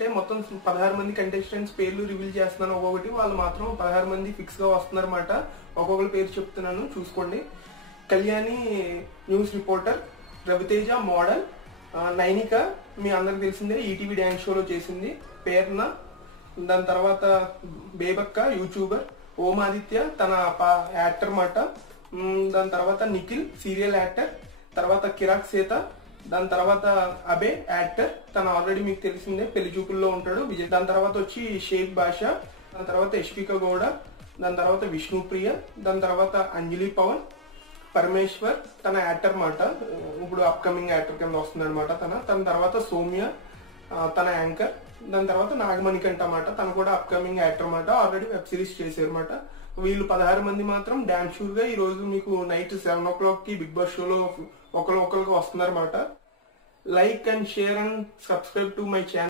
అంటే మొత్తం 16 మంది కంటెస్టెంట్స్ పేర్లు రివీల్ చేస్తున్నాను ఒక్కొక్కటి. వాళ్ళు మాత్రం 16 మంది ఫిక్స్ గా వస్తున్నారన్నమాట. ఒక్కొక్కరి పేరు చెప్తున్నాను చూసుకోండి. Kalyani news reporter, Raviteja model, Nainika మీ అందరికి తెలిసిందే ఈటీవీ డ్యాన్స్ షోలో చేసింది, పేర్న, దాని తర్వాత బేబక్క యూట్యూబర్, ఓమాదిత్య తన యాక్టర్ మాట, దాని తర్వాత నిఖిల్ సీరియల్ యాక్టర్, తర్వాత కిరాక్ సేత, దాని తర్వాత అబే యాక్టర్, తను ఆల్రెడీ మీకు తెలిసిందే పెళ్లి చూపుల్లో ఉంటాడు విజయ్. దాని తర్వాత వచ్చి షేక్ బాషా, దాని తర్వాత యశ్విక గౌడ, దాని తర్వాత విష్ణుప్రియ, దాని తర్వాత అంజలి పవన్, పరమేశ్వర్ తన యాక్టర్ మాట, ఇప్పుడు అప్కమింగ్ యాక్టర్ కింద వస్తుంది అనమాట తన తర్వాత సౌమ్య తన యాంకర్, దాని తర్వాత నాగమణికంట మాట, తను కూడా అప్కమింగ్ యాక్టర్ మాట, ఆల్రెడీ వెబ్ సిరీస్ చేశారు మాట. వీళ్ళు 16 మంది మాత్రం డాన్స్ షూర్ గా ఈ రోజు మీకు నైట్ 7 o'clock కి బిగ్ బాస్ షోలో ఒకరికి వస్తున్నారన్నమాట. Like and share and subscribe to my channel.